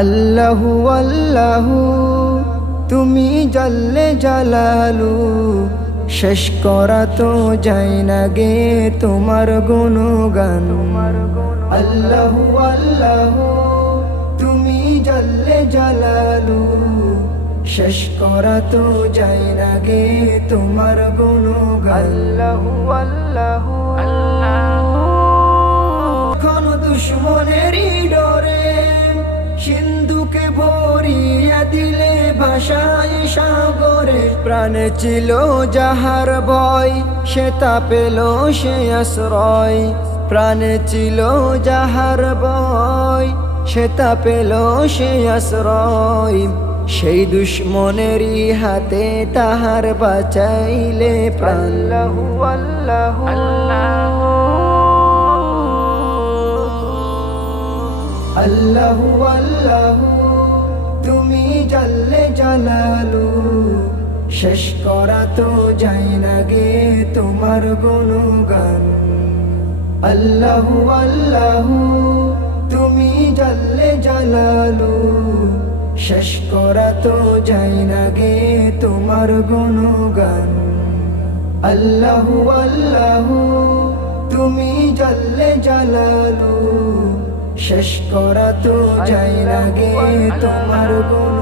আল্লাহু আল্লাহু তুমি জাল্লে জালালু, শেষ করা তো যায় না গে তোমার গুণগান। আল্লাহু আল্লাহু তুমি জাল্লে জালালু, শেষ করা তো যায় না গে তোমার গুণগান। আল্লাহু আল্লাহু কোন দুশ্মনেরই ডরে সিন্ধুকে ভরিয়া দিলে ভাষায় সাগরে। প্রাণে ছিল যাহার ভয় সে তা পেল সে আশ্রয়। প্রাণে ছিল যাহার ভয় সে তা পেল সে আশ্রয়। সেই দুশ্মনেরই হাতে তাহার বাঁচাইলে প্রাণ। আল্লাহু আল্লাহু আল্লাহু আল্লাহু তুমি জাল্লে জালালু, শেষ করা তো যায় না গে তোমার গুণগান। আল্লাহু আল্লাহু তুমি জাল্লে জালালু, শেষ করা তো যায় না গে তোমার গুণগান। আল্লাহু আল্লাহু তুমি জাল্লে জালালু, শেষ করা তো যায় না গে তোমার গুণ।